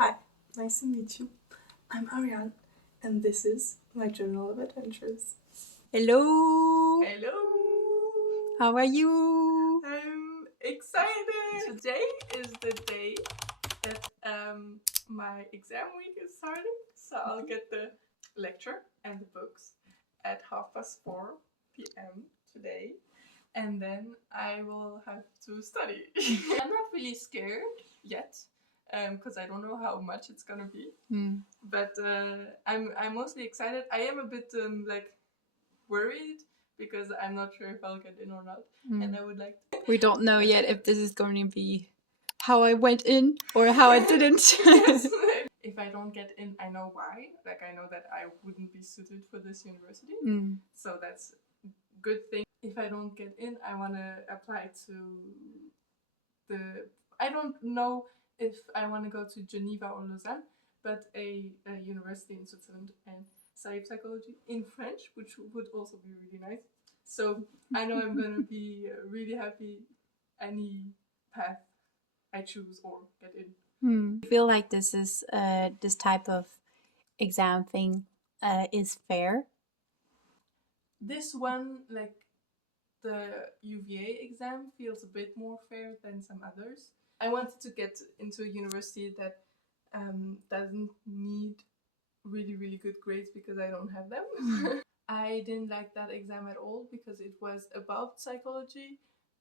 Hi, nice to meet you. I'm Ariane, and this is my journal of adventures. Hello! Hello! How are you? I'm excited! Today is the day that my exam week is starting, so I'll get the lecture and the books at 4:30 p.m. today, and then I will have to study. I'm not really scared yet, because I don't know how much it's gonna be. But I'm mostly excited. I am a bit worried because I'm not sure if I'll get in or not, and I would like to... We don't know yet if this is going to be how I went in or how I didn't. Yes. If I don't get in, I know why. Like, I know that I wouldn't be suited for this university, so that's a good thing. If I don't get in, I want to apply to I don't know if I want to go to Geneva or Lausanne, but a university in Switzerland and study psychology in French, which would also be really nice. So I know I'm going to be really happy any path I choose or get in. I feel like this is this type of exam thing is fair. This one, like the UvA exam, feels a bit more fair than some others. I wanted to get into a university that doesn't need really good grades because I don't have them. I didn't like that exam at all because it was about psychology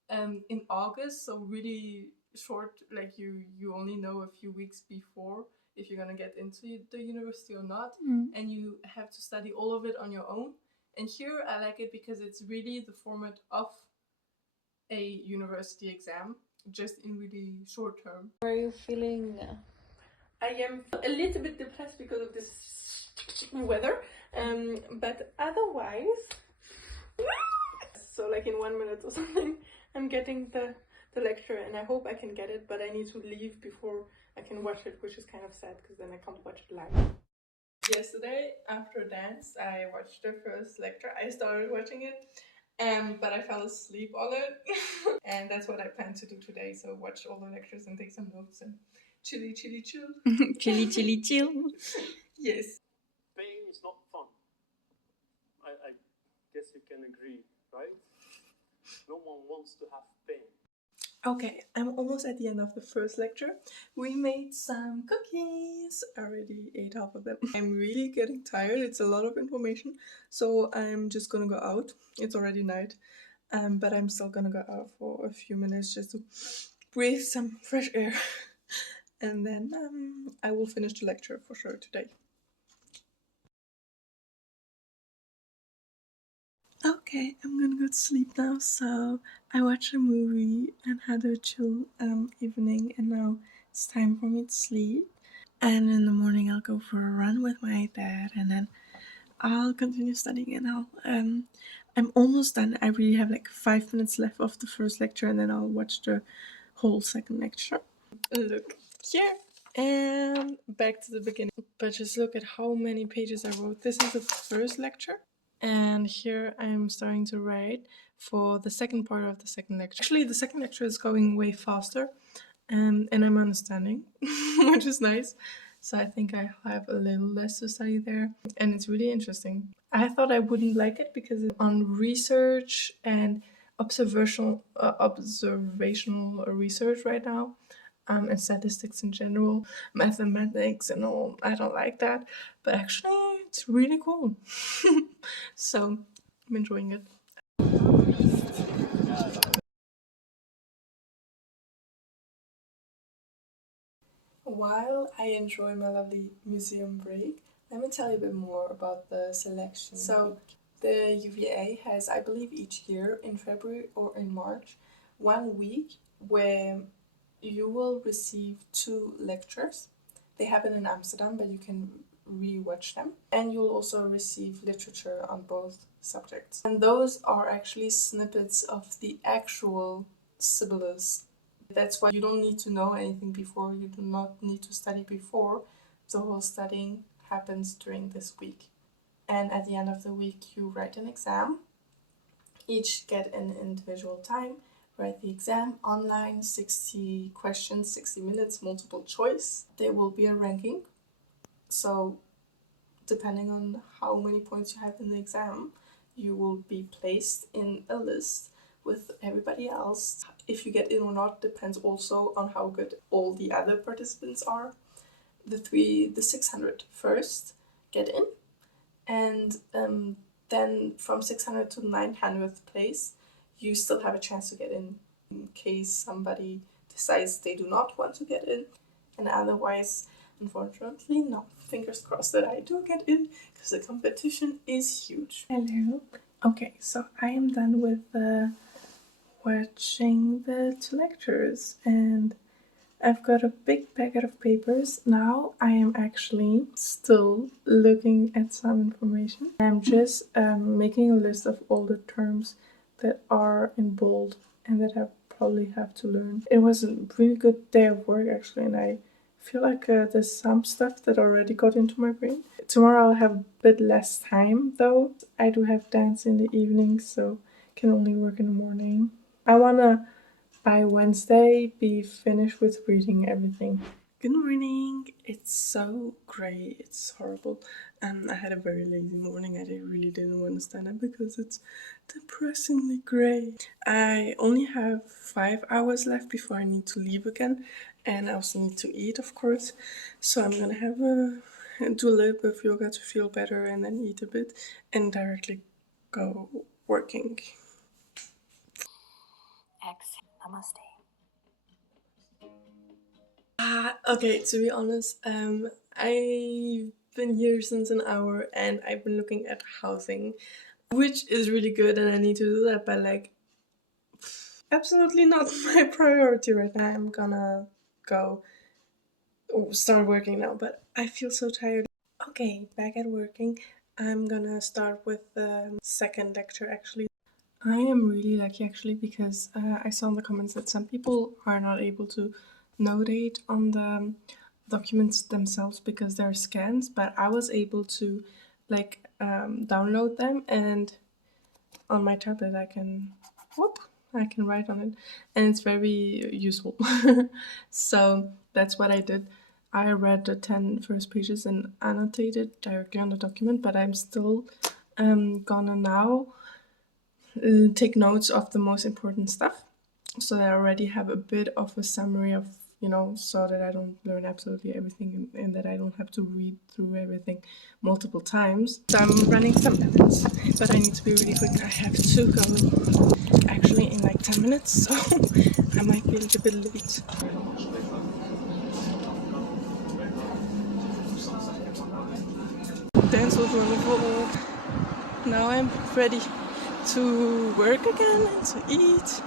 in August, so really short, like you only know a few weeks before if you're gonna get into the university or not, and you have to study all of it on your own. And here I like it because it's really the format of a university exam, just in really short term. How are you feeling? I am a little bit depressed because of this weather, but otherwise, so like in 1 minute or something, I'm getting the lecture, and I hope I can get it, but I need to leave before I can watch it, which is kind of sad because then I can't watch it live. Yesterday, after dance, I watched the first lecture. I started watching it, but I fell asleep on it. And that's what I plan to do today. So watch all the lectures and take some notes and chill. Chilly, chill. Yes. Pain is not fun. I guess you can agree, right? No one wants to have pain. Okay, I'm almost at the end of the first lecture. We made some cookies. I already ate half of them. I'm really getting tired. It's a lot of information. So I'm just gonna go out. It's already night. But I'm still gonna go out for a few minutes just to breathe some fresh air. And then I will finish the lecture for sure today. Okay, I'm gonna go to sleep now. So I watched a movie and had a chill evening, and now it's time for me to sleep. And in the morning I'll go for a run with my dad, and then I'll continue studying, and I'm almost done. I really have like 5 minutes left of the first lecture, and then I'll watch the whole second lecture. Look here, and back to the beginning. But just look at how many pages I wrote. This is the first lecture, and here I'm starting to write for the second part of the second lecture. Actually, the second lecture is going way faster, and I'm understanding, which is nice. So I think I have a little less to study there, and it's really interesting. I thought I wouldn't like it because it's on research and observational research right now, and statistics in general, mathematics and all. I don't like that, but actually it's really cool. So I'm enjoying it. While I enjoy my lovely museum break, let me tell you a bit more about the selection. So the UvA has, I believe, each year in February or in March, 1 week where you will receive 2 lectures. They happen in Amsterdam, but you can re-watch them. And you'll also receive literature on both subjects. And those are actually snippets of the actual syllabus. That's why you don't need to know anything before, you do not need to study before. The whole studying happens during this week. And at the end of the week you write an exam. Each get an individual time, write the exam online, 60 questions, 60 minutes, multiple choice. There will be a ranking. So depending on how many points you have in the exam, you will be placed in a list with everybody else. If you get in or not depends also on how good all the other participants are. The 600 first get in, and then from 600 to 900th place, you still have a chance to get in case somebody decides they do not want to get in. And otherwise, unfortunately, no. Fingers crossed that I do get in, because the competition is huge. Hello. Okay, so I am done with watching the two lectures, and I've got a big packet of papers. Now I am actually still looking at some information. I'm just making a list of all the terms that are in bold and that I probably have to learn. It was a really good day of work actually, and I feel like there's some stuff that already got into my brain. Tomorrow I'll have a bit less time though. I do have dance in the evening, so can only work in the morning. I wanna by Wednesday be finished with reading everything. Good morning. It's so grey. It's horrible. I had a very lazy morning. I really didn't want to stand up because it's depressingly grey. I only have 5 hours left before I need to leave again, and I also need to eat, of course. So I'm gonna have do a little bit of yoga to feel better, and then eat a bit, and directly go working. Exhale. Namaste. Okay, to be honest, I've been here since an hour and I've been looking at housing, which is really good, and I need to do that, but like, absolutely not my priority right now. I'm gonna go start working now, but I feel so tired. Okay, back at working. I'm gonna start with the second lecture actually. I am really lucky actually, because I saw in the comments that some people are not able to notate on the documents themselves because they're scans, but I was able to like download them, and on my tablet I can write on it, and it's very useful. So that's what I did. I read the 10 first pages and annotated directly on the document, but I'm still gonna now take notes of the most important stuff, so that I already have a bit of a summary of, so that I don't learn absolutely everything, and that I don't have to read through everything multiple times. So I'm running some errands, but I need to be really quick. I have to go actually in like 10 minutes, so I might be a little bit late. Dance was wonderful. Now I'm ready to work again and to eat,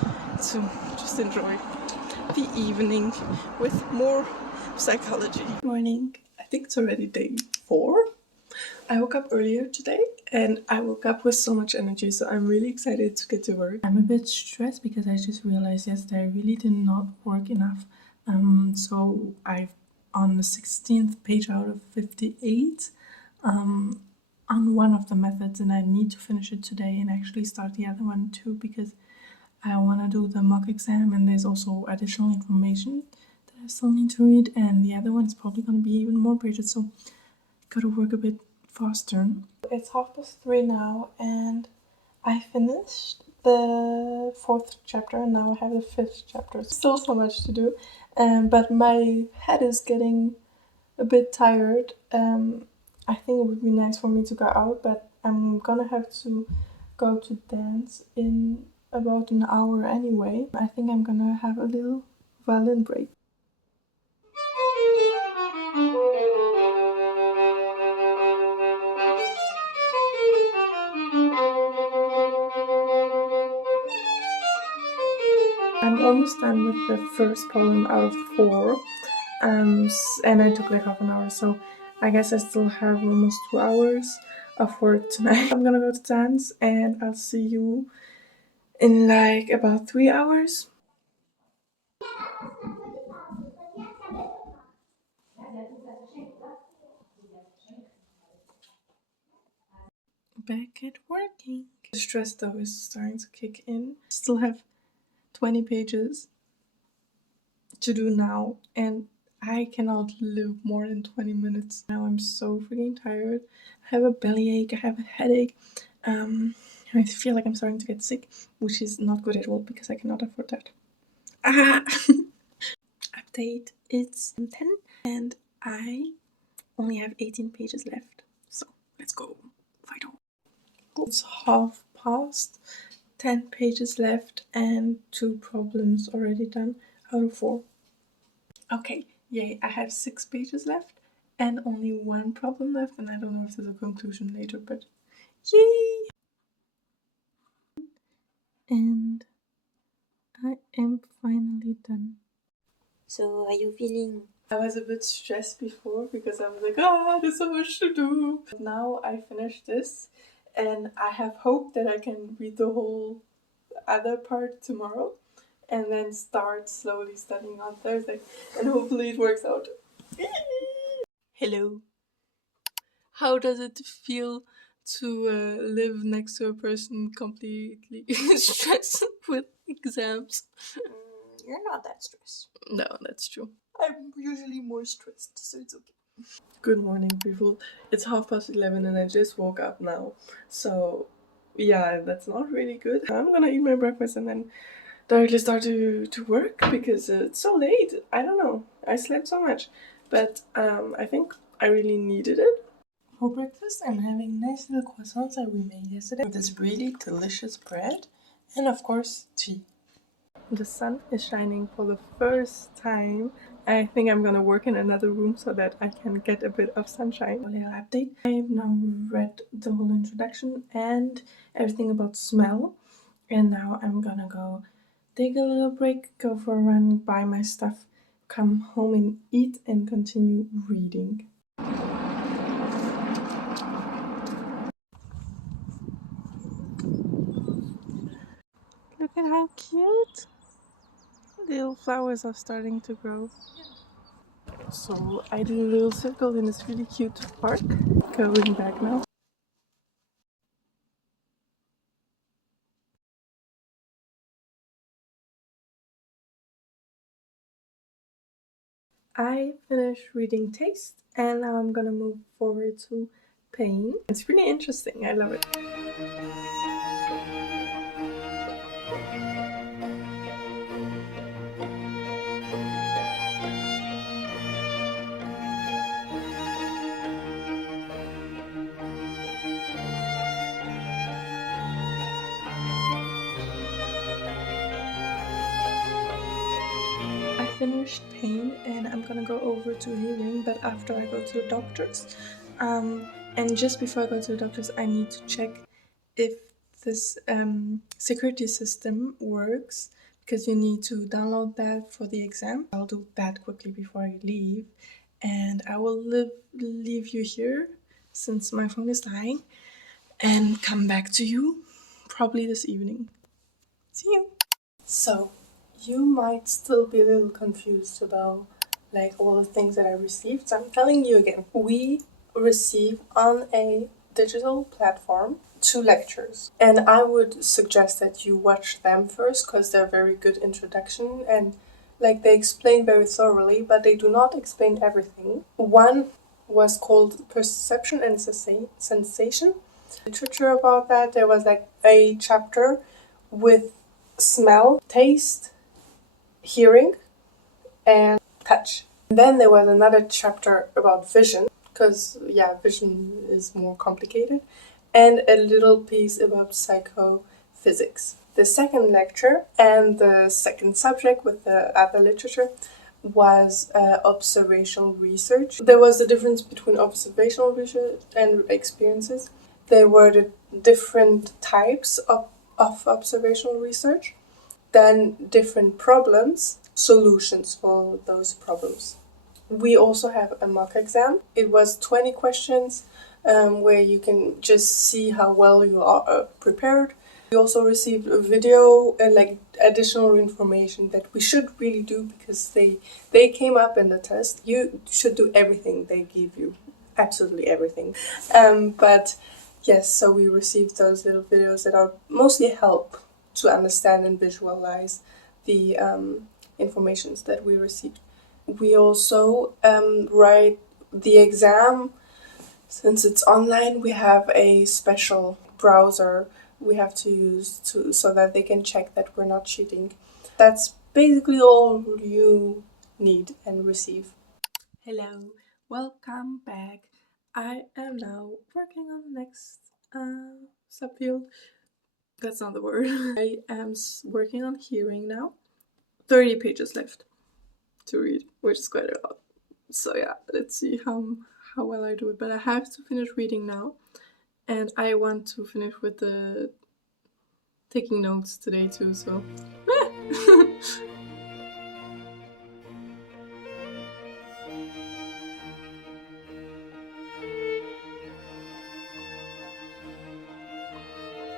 to just enjoy the evening with more psychology. Morning. I think it's already day 4. I woke up earlier today and I woke up with so much energy, so I'm really excited to get to work. I'm a bit stressed because I just realized yesterday I really did not work enough. So I've on the 16th page out of 58 on one of the methods, and I need to finish it today and actually start the other one too, because I want to do the mock exam, and there's also additional information that I still need to read, and the other one is probably going to be even more pages, so gotta work a bit faster. It's 3:30 now, and I finished the 4th chapter, and now I have the 5th chapter. Still so much to do, but my head is getting a bit tired. I think it would be nice for me to go out, but I'm gonna have to go to dance in about an hour anyway. I think I'm gonna have a little violin break. I'm almost done with the first poem out of 4, and I took like half an hour, so I guess I still have almost 2 hours of work tonight. I'm gonna go to dance, and I'll see you in like about 3 hours. Back at working. The stress though is starting to kick in. Still have 20 pages to do now, and I cannot live more than 20 minutes. Now I'm so freaking tired. I have a bellyache, I have a headache. I feel like I'm starting to get sick, which is not good at all because I cannot afford that. Ah! Update, it's 10 and I only have 18 pages left. So let's go. Fight on. It's 1:30, 10 pages left and 2 problems already done out of 4. Okay, yay, I have 6 pages left and only 1 problem left, and I don't know if there's a conclusion later, but yay! And I am finally done. So, are you feeling? I was a bit stressed before because I was like, there's so much to do. But now I finished this and I have hope that I can read the whole other part tomorrow and then start slowly studying on Thursday, and hopefully it works out. Hello. How does it feel to live next to a person completely stressed with exams? You're not that stressed. No, that's true. I'm usually more stressed, so it's okay. Good morning, people. It's 11:30 and I just woke up now. So, yeah, that's not really good. I'm gonna eat my breakfast and then directly start to work because it's so late. I don't know. I slept so much. But I think I really needed it. For breakfast, I'm having nice little croissants that we made yesterday with this really delicious bread and, of course, tea. The sun is shining for the first time. I think I'm gonna work in another room so that I can get a bit of sunshine. A little update. I've now read the whole introduction and everything about smell. And now I'm gonna go take a little break, go for a run, buy my stuff, come home and eat and continue reading. Look at how cute! Little flowers are starting to grow. So I did a little circle in this really cute park. Going back now. I finished reading Taste and now I'm gonna move forward to Pain. It's really interesting, I love it. I finished Pain and I'm gonna go over to Hearing, but after I go to the doctors. And just before I go to the doctors, I need to check if this security system works, because you need to download that for the exam. I'll do that quickly before I leave, and I will leave you here since my phone is dying and come back to you probably this evening. See you. So you might still be a little confused about like all the things that I received. So I'm telling you again, we receive on a digital platform 2 lectures, and I would suggest that you watch them first because they're very good introduction and like they explain very thoroughly, but they do not explain everything. One was called Perception and Sensation. Literature about that, there was like a chapter with smell, taste, hearing, and touch. And then there was another chapter about vision, because vision is more complicated, and a little piece about psychophysics. The second lecture and the second subject with the other literature was observational research. There was a difference between observational research and experiences. There were the different types of observational research, then different problems, solutions for those problems. We also have a mock exam. It was 20 questions where you can just see how well you are prepared. We also received a video and like additional information that we should really do because they came up in the test. You should do everything they give you, absolutely everything. But yes, so we received those little videos that are mostly help to understand and visualize the informations that we received. We also write the exam. Since it's online, we have a special browser we have to use so that they can check that we're not cheating. That's basically all you need and receive. Hello, welcome back. I am now working on the next subfield. That's not the word. I am working on hearing now. 30 pages left to read, which is quite a lot. So yeah, let's see how well I do it. But I have to finish reading now, and I want to finish with the taking notes today too. So.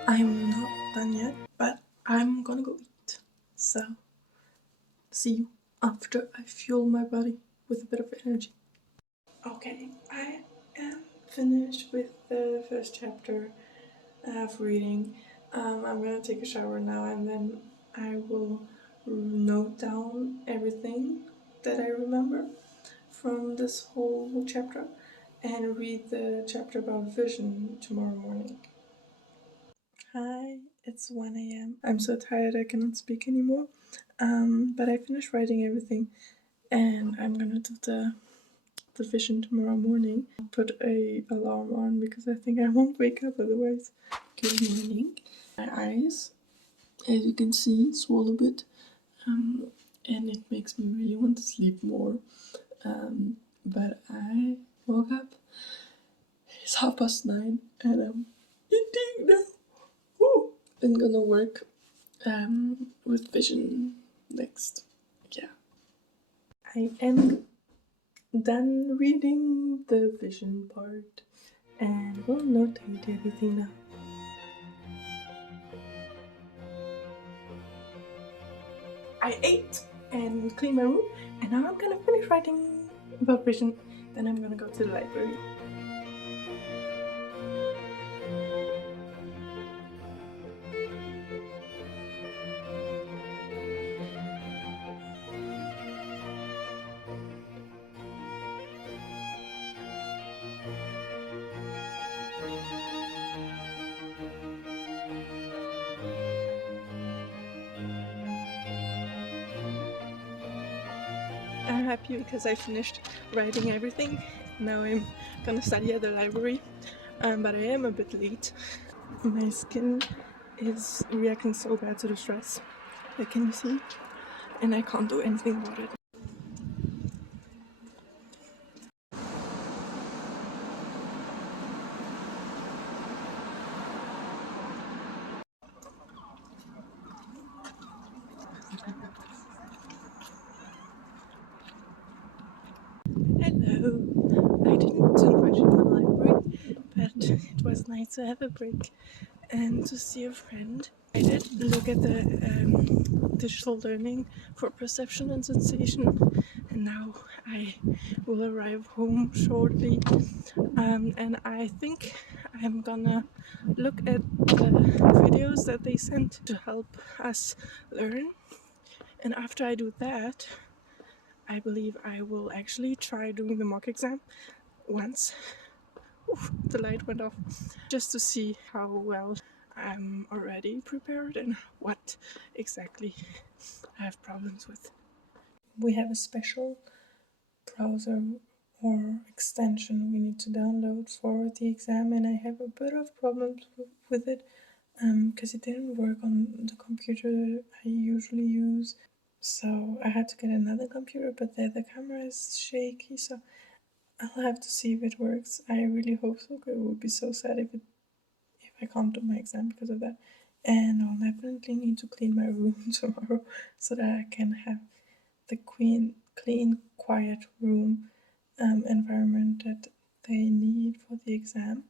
I'm not done yet, but I'm gonna go eat. So, see you after I fuel my body with a bit of energy. Okay, I am finished with the first chapter of reading. I'm gonna take a shower now and then I will note down everything that I remember from this whole chapter and read the chapter about vision tomorrow morning. Hi, it's 1 a.m. I'm so tired I cannot speak anymore. But I finished writing everything and I'm gonna do the vision tomorrow morning. I'll put a alarm on because I think I won't wake up otherwise. Good morning. My eyes, as you can see, swell a bit. And it makes me really want to sleep more. But I woke up. It's 9:30 and I'm eating now. Woo! I'm gonna work with vision next. Yeah. I am done reading the vision part and will notate everything now. I ate and cleaned my room and now I'm gonna finish writing about vision. Then I'm gonna go to the library. I'm happy because I finished writing everything. Now I'm gonna study at the library, but I am a bit late. My skin is reacting so bad to the stress. Like, can you see? And I can't do anything about it. Hello. I didn't invite you to the library, but it was nice to have a break and to see a friend. I did look at the digital learning for perception and sensation, and now I will arrive home shortly. And I think I'm gonna look at the videos that they sent to help us learn. And after I do that, I believe I will actually try doing the mock exam once. Oof, the light went off. Just to see how well I'm already prepared and what exactly I have problems with. We have a special browser or extension we need to download for the exam, and I have a bit of problems with it because it didn't work on the computer I usually use. So I had to get another computer, but there the camera is shaky, so I'll have to see if it works. I really hope so. It would be so sad if I can't do my exam because of that. And I'll definitely need to clean my room tomorrow so that I can have the clean, quiet room environment that they need for the exam.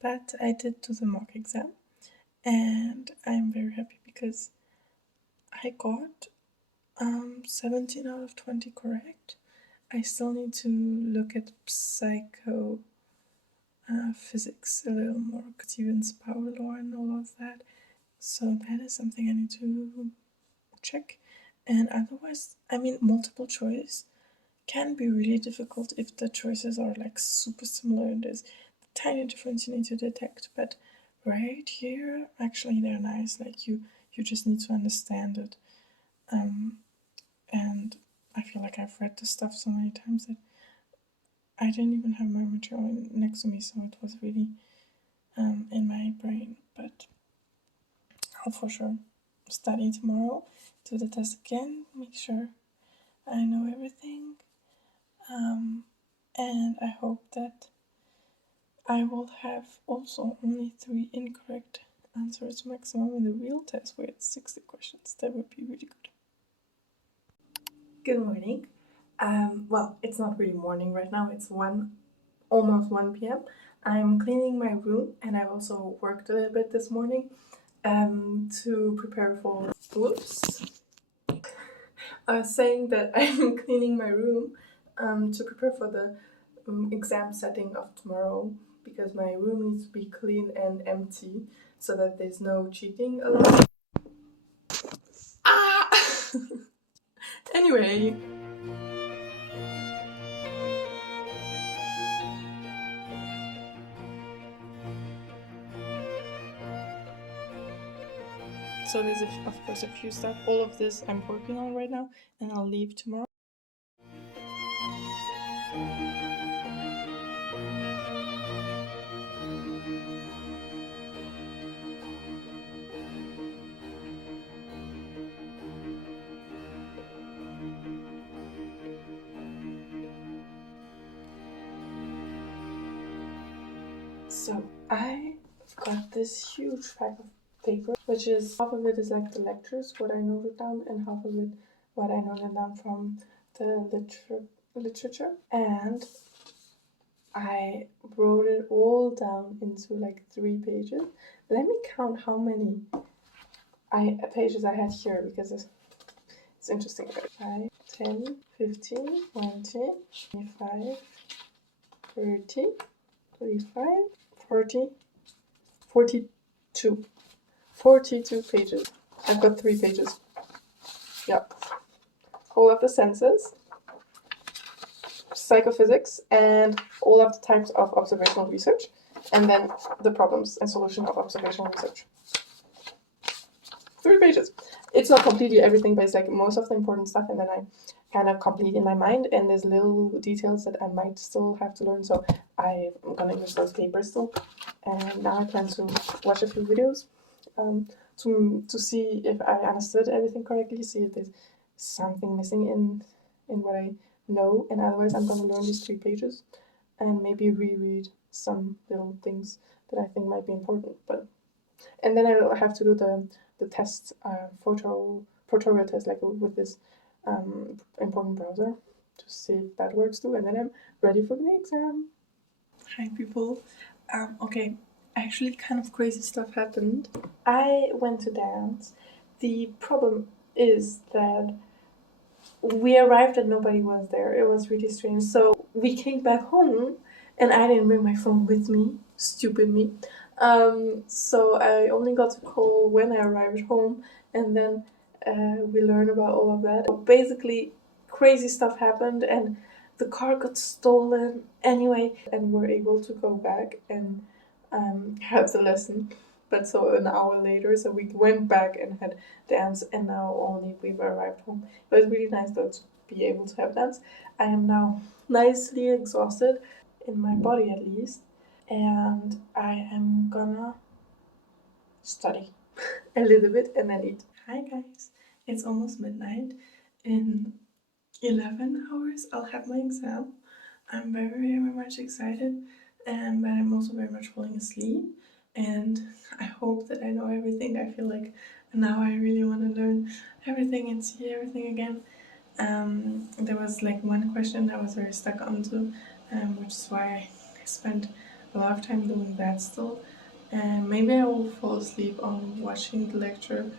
But I did do the mock exam, and I'm very happy because I got 17 out of 20 correct. I still need to look at physics a little more, Stevens power law and all of that. So that is something I need to check. And otherwise, I mean, multiple choice can be really difficult if the choices are like super similar and there's a tiny difference you need to detect. But right here, actually, they're nice. Like you just need to understand it. And I feel like I've read this stuff so many times that I didn't even have my material next to me, so it was really in my brain. But I'll for sure study tomorrow, do the test again, make sure I know everything, and I hope that I will have also only 3 incorrect answers maximum in the real test where it's 60 questions. That would be really good. Good morning. Well, it's not really morning right now, it's almost 1 p.m. I'm cleaning my room and I've also worked a little bit this morning to prepare for. Whoops. I was saying that I'm cleaning my room to prepare for the exam setting of tomorrow because my room needs to be clean and empty so that there's no cheating allowed. Ah! Anyway. So there's of course a few stuff. All of this I'm working on right now and I'll leave tomorrow. So I got this huge pack of paper, which is half of it is like the lectures, what I noted down, and half of it what I noted down from the literature. And I wrote it all down into like 3 pages. Let me count how many pages I had here because it's interesting. 5, 10, 15, 20, 25, 30, 35, 40, 42. 42 pages. I've got 3 pages. Yeah. All of the senses, psychophysics, and all of the types of observational research, and then the problems and solution of observational research. 3 pages. It's not completely everything, but it's like most of the important stuff, and then I kind of complete in my mind, and there's little details that I might still have to learn, so I'm gonna use those papers still. And now I plan to watch a few videos to see if I understood everything correctly, see if there's something missing in what I know, and otherwise I'm gonna learn these 3 pages and maybe reread some little things that I think might be important. And then I'll have to do the test, photorial test, like with this important browser to see if that works too, and then I'm ready for the exam. Hi people. Okay, actually kind of crazy stuff happened. I went to dance. The problem is that we arrived and nobody was there. It was really strange. So we came back home and I didn't bring my phone with me. Stupid me. So I only got to call when I arrived home, and then we learned about all of that. Basically, crazy stuff happened and the car got stolen anyway, and we're able to go back and have the lesson. But so an hour later, so we went back and had dance, and now only we've arrived home. It was really nice though to be able to have dance. I am now nicely exhausted, in my body at least, and I am gonna study a little bit and then eat. Hi guys, it's almost midnight. In 11 hours I'll have my exam. I'm very, very much excited, but I'm also very much falling asleep, and I hope that I know everything. I feel like now I really want to learn everything and see everything again. There was like one question I was very stuck onto, which is why I spent a lot of time doing that still. And maybe I will fall asleep on watching the lecture,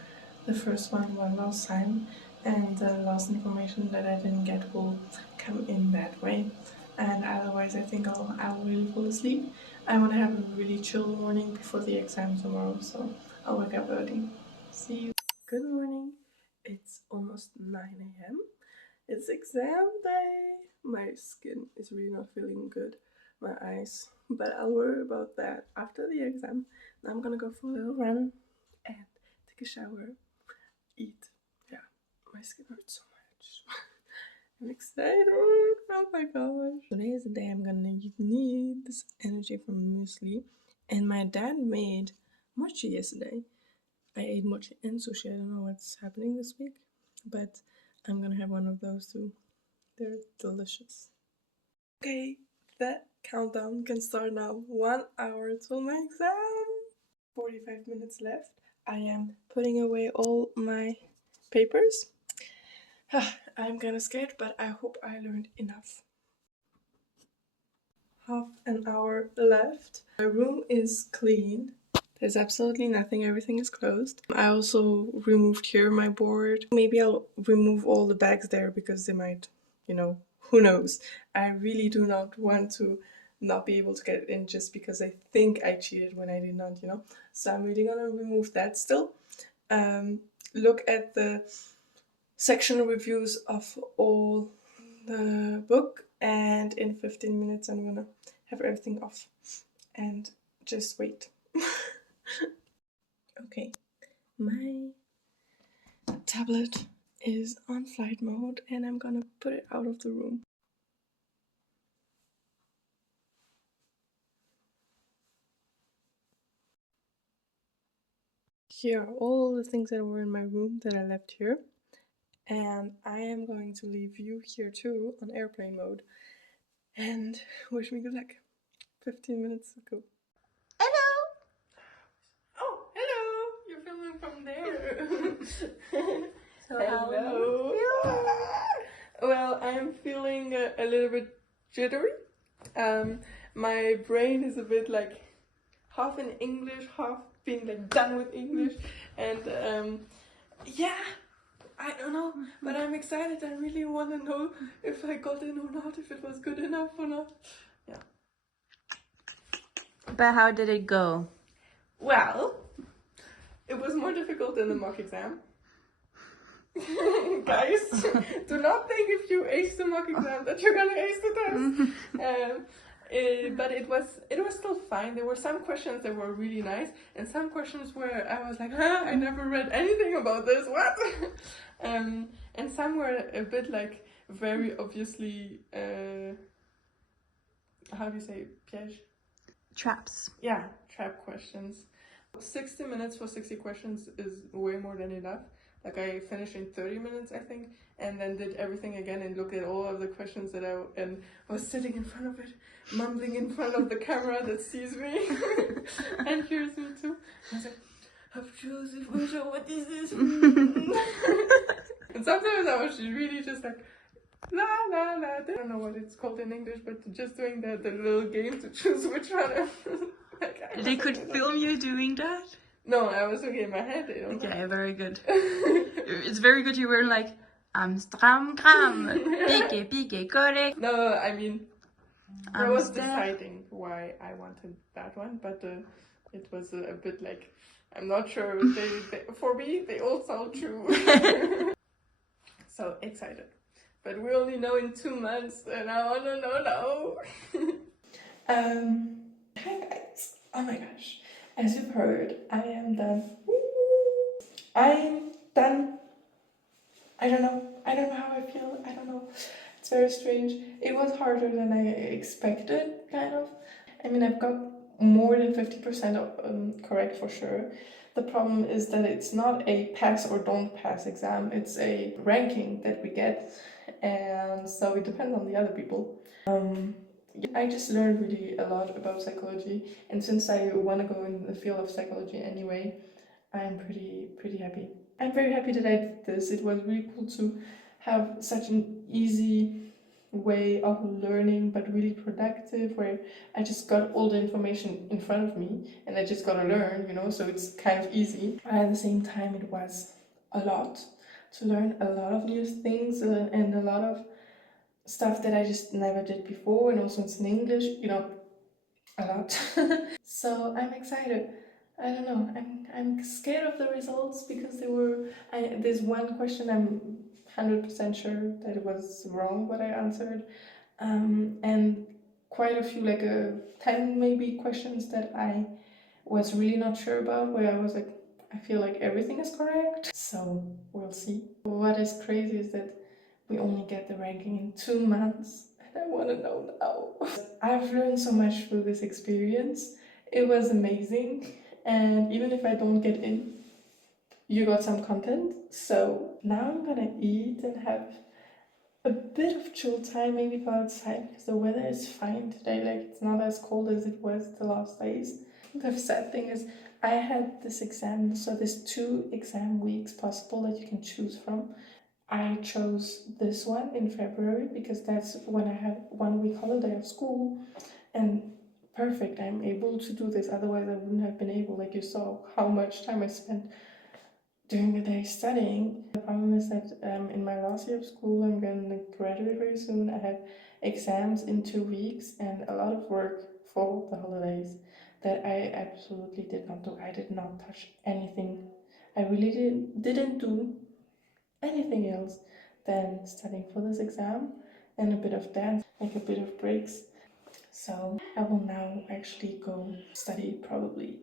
the first one last time, and the last information that I didn't get will come in that way. And otherwise I think I'll really fall asleep. I want to have a really chill morning before the exam tomorrow, so I'll wake up early. See you. Good morning. It's almost 9 a.m. It's exam day. My skin is really not feeling good, my eyes, but I'll worry about that after the exam. Now I'm gonna go for a little run and take a shower, eat. Yeah, my skin hurts so much. I'm excited. Oh my gosh. Today is the day I'm gonna need this energy from muesli. And my dad made mochi yesterday. I ate mochi and sushi. I don't know what's happening this week, but I'm gonna have one of those too. They're delicious. Okay, the countdown can start now. 1 hour till my exam. 45 minutes left. I am putting away all my papers. I'm kinda scared, but I hope I learned enough. Half an hour left. My room is clean. There's absolutely nothing, everything is closed. I also removed here my board. Maybe I'll remove all the bags there because they might, who knows. I really do not want to not be able to get in just because I think I cheated when I did not, So I'm really gonna remove that still. Look at the section reviews of all the book, and in 15 minutes I'm gonna have everything off and just wait. Okay, my tablet is on flight mode and I'm gonna put it out of the room. Here are all the things that were in my room that I left here, and I am going to leave you here too on airplane mode, and wish me good luck. 15 minutes ago. Hello! Oh, hello! You're filming from there. So how are Hello. you feeling? Well, I'm feeling a little bit jittery. My brain is a bit like half in English, half being like done with English, and yeah, I don't know, but I'm excited. I really want to know if I got in or not, if it was good enough or not. Yeah. But how did it go? Well, it was more difficult than the mock exam. Guys, do not think if you ace the mock exam that you're gonna ace the test. But it was still fine. There were some questions that were really nice, and some questions where I was like, I never read anything about this. What? And some were a bit like very obviously, how do you say, piège? Traps. Yeah, trap questions. 60 minutes for 60 questions is way more than enough. Like I finished in 30 minutes, I think, and then did everything again and looked at all of the questions and was sitting in front of it, mumbling in front of the camera that sees me and hears me too. I was like, what is this? And sometimes I was really just like, la la la. I don't know what it's called in English, but just doing the little game to choose which one. Like, They could film you doing that? No, I was looking in my head. They don't Okay, very good. It's very good you were like, Amsterdam, gram, pike, pike, correct. No, I mean, I was Amsterdam. deciding why I wanted that one, but it was a bit like, I'm not sure. For me, they all sound true. So excited. But we only know in 2 months, and I want to know now. Hi guys. Oh my gosh. As you've heard, I am done. I'm done. I don't know. I don't know how I feel. I don't know. It's very strange. It was harder than I expected, kind of. I mean, I've got more than 50% correct for sure. The problem is that it's not a pass or don't pass exam. It's a ranking that we get, and so it depends on the other people. I just learned really a lot about psychology, and since I want to go in the field of psychology anyway, I'm pretty happy. I'm very happy that I did this. It was really cool to have such an easy way of learning, but really productive, where I just got all the information in front of me and I just gotta learn, so it's kind of easy. At the same time, it was a lot to learn, a lot of new things, and a lot of stuff that I just never did before, and also it's in English, a lot. So I'm excited. I don't know. I'm scared of the results because they were. There's one question I'm 100% sure that it was wrong what I answered, and quite a few, like 10 maybe questions that I was really not sure about, where I was like, I feel like everything is correct. So we'll see. What is crazy is that we only get the ranking in 2 months, and I want to know now. I've learned so much through this experience. It was amazing, and even if I don't get in, you got some content. So now I'm gonna eat and have a bit of chill time, maybe go outside because the weather is fine today. Like, it's not as cold as it was the last days. The sad thing is I had this exam, so there's 2 exam weeks possible that you can choose from. I chose this one in February because that's when I had 1 week holiday of school, and perfect, I'm able to do this. Otherwise I wouldn't have been able. Like, you saw how much time I spent during the day studying. The problem is that in my last year of school, I'm going to graduate very soon. I have exams in 2 weeks and a lot of work for the holidays that I absolutely did not do. I did not touch anything. I really didn't do anything else than studying for this exam and a bit of dance, like a bit of breaks. So I will now actually go study probably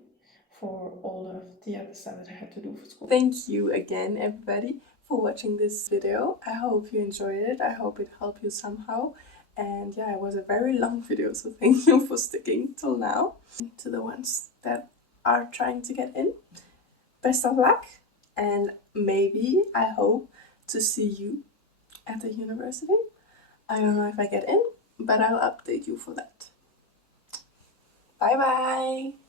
for all of the other stuff that I had to do for school. Thank you again, everybody, for watching this video. I hope you enjoyed it. I hope it helped you somehow. And yeah, it was a very long video, so thank you for sticking till now. To the ones that are trying to get in, best of luck, and maybe, I hope to see you at the university. I don't know if I get in, but I'll update you for that. Bye bye!